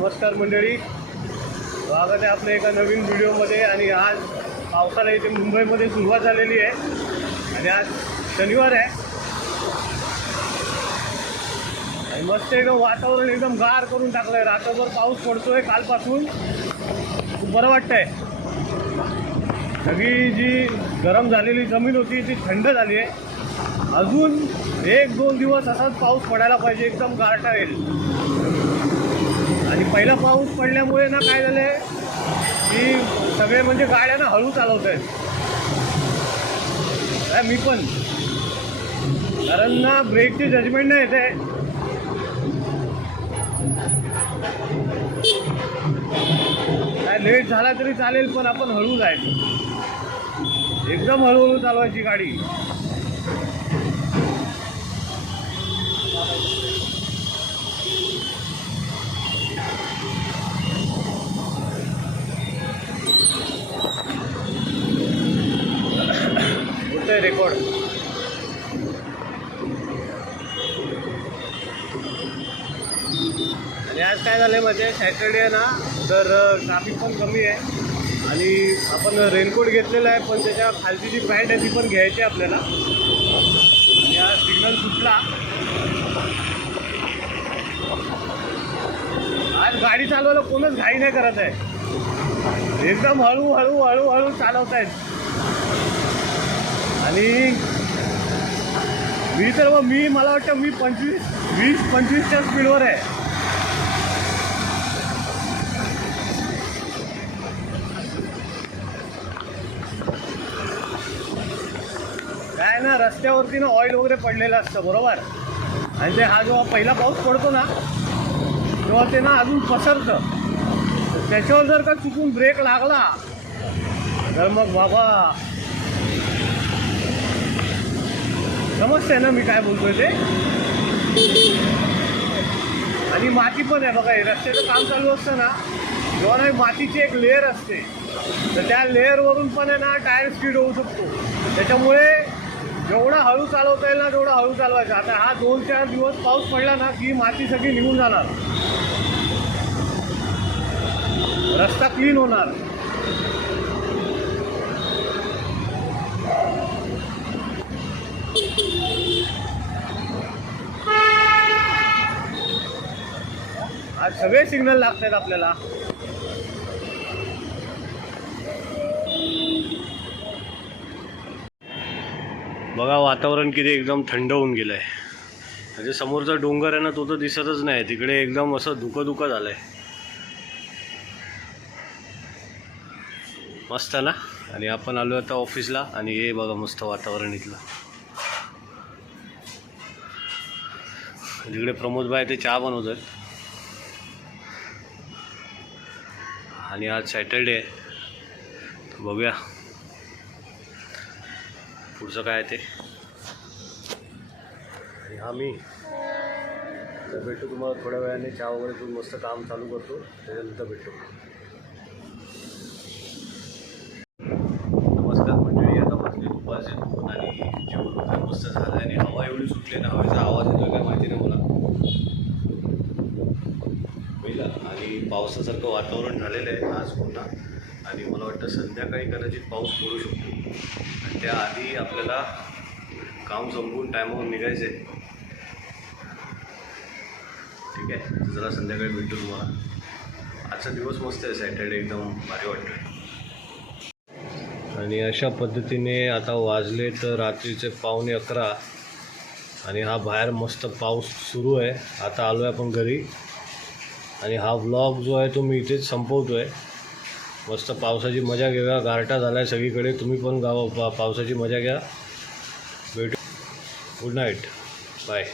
नमस्कार मंडळी, स्वागत आहे आपल्या एका नवीन व्हिडिओमध्ये। आणि आज पावसाला इथे मुंबईमध्ये सुरुवात झालेली आहे आणि आज शनिवार आहे आणि मस्त एकदम वातावरण एकदम गार करून टाकलं आहे। रात्रभर पाऊस पडतोय कालपासून, खूप बरं वाटतंय। सगळी जी गरम झालेली जमीन होती ती थंड झाली आहे। अजून 1-2 दिवस असाच पाऊस पडायला पाहिजे, एकदम गारठा येईल। आणि पहिला पाऊस पडल्यामुळे ना काय झालं आहे की सगळे म्हणजे गाड्या ना हळू चालवत आहेत, मी पण, कारण ना ब्रेकची जजमेंट नाही येते। काय लेट झाला तरी चालेल, पण आपण हळू जायचं, एकदम हळूहळू चालवायची गाडी। होतंय रेकॉर्ड। आणि आज काय झालं म्हणजे सॅटर्डे ना, तर ट्रॅफिक पण कमी आहे आणि आपण रेनकोट घेतलेला आहे, पण त्याच्या खालची जी पॅन्ट आहे ती पण घ्यायची आहे आपल्याला। आणि आज सिग्नल सुटला, आज गाडी चालवायला कोणच घाई नाही करत आहे, एकदम हळूहळू हळूहळू चालवत आहेत। आणि मला वाटतं मी 20-25च्या स्पीडवर आहे। काय ना, रस्त्यावरती ना ऑइल वगैरे पडलेलं असतं, बरोबर। आणि ते हा जेव्हा पहिला पाऊस पडतो ना तेव्हा ते ना अजून पसरतं, त्याच्यावर जर का चुकून ब्रेक लागला तर मग बाबा, समजतंय ना मी काय बोलतोय ते। आणि माती पण आहे बघा, रस्त्याचं काम चालू असतं ना जेव्हा नाही, मातीची एक लेअर असते, तर त्या लेअरवरून पण आहे ना टायर स्पीड होऊ शकतो। त्याच्यामुळे जेवढा हळू चालवता येईल ना तेवढा हळू चालवायचा। आता हा 2-4 दिवस पाऊस पडला ना की माती सगळी निघून जाणार, रस्ता क्लीन होणार। आज सगळे सिग्नल लागत आहेत आपल्याला। बघा वातावरण किती एकदम थंड होऊन गेलं आहे। म्हणजे समोरचा डोंगर आहे ना तो तर दिसतच नाही, तिकडे एकदम असं धुकं झालं आहे, मस्त ना। आणि आपण आलो आता ऑफिसला आणि हे बघा मस्त वातावरण इथलं। तिकडे प्रमोदभाई ते चहा बनवत आहेत आणि आज सॅटर्डे आहे, तर बघूया पुढचं काय ते। आणि हा मी तर भेटतो तुम्हाला थोड्या वेळाने, चहा वगैरे करून मस्त काम चालू करतो, त्याच्यानंतर भेटतो। नमस्कार मंडळी, आता वाजले दुपारचे 2 आणि जेवण वगैरे मस्त झालं आहे। आणि हवा एवढी सुटली ना, हवेचा आवाज येतोय काय माहिती नाही मला पहिला। आणि पावसासारखं वातावरण झालेलं आहे आज पुन्हा, आणि मला वाटतं संध्याकाळी कदाचित पाऊस पडू शकतो। आणि त्याआधी आपल्याला काम संपवून टायमावर निघायचं आहे, ठीक आहे। तर जरा संध्याकाळी भेटतो तुम्हाला। आजचा दिवस मस्त आहे, सॅटर्डे एकदम भारी वाटतं। आणि अशा पद्धतीने आता वाजले तर रात्रीचे 11:15 आणि हा बाहेर मस्त पाऊस सुरू आहे। आता आलो आहे आपण घरी आणि हा व्लॉग जो आहे तो मी इथेच संपवतो आहे। मस्त पावसाची मजा घेऊया, गारठा झाला आहे सगळीकडे, तुम्ही पण पावसाची मजा घ्या। भेटू, गुड नाईट, बाय।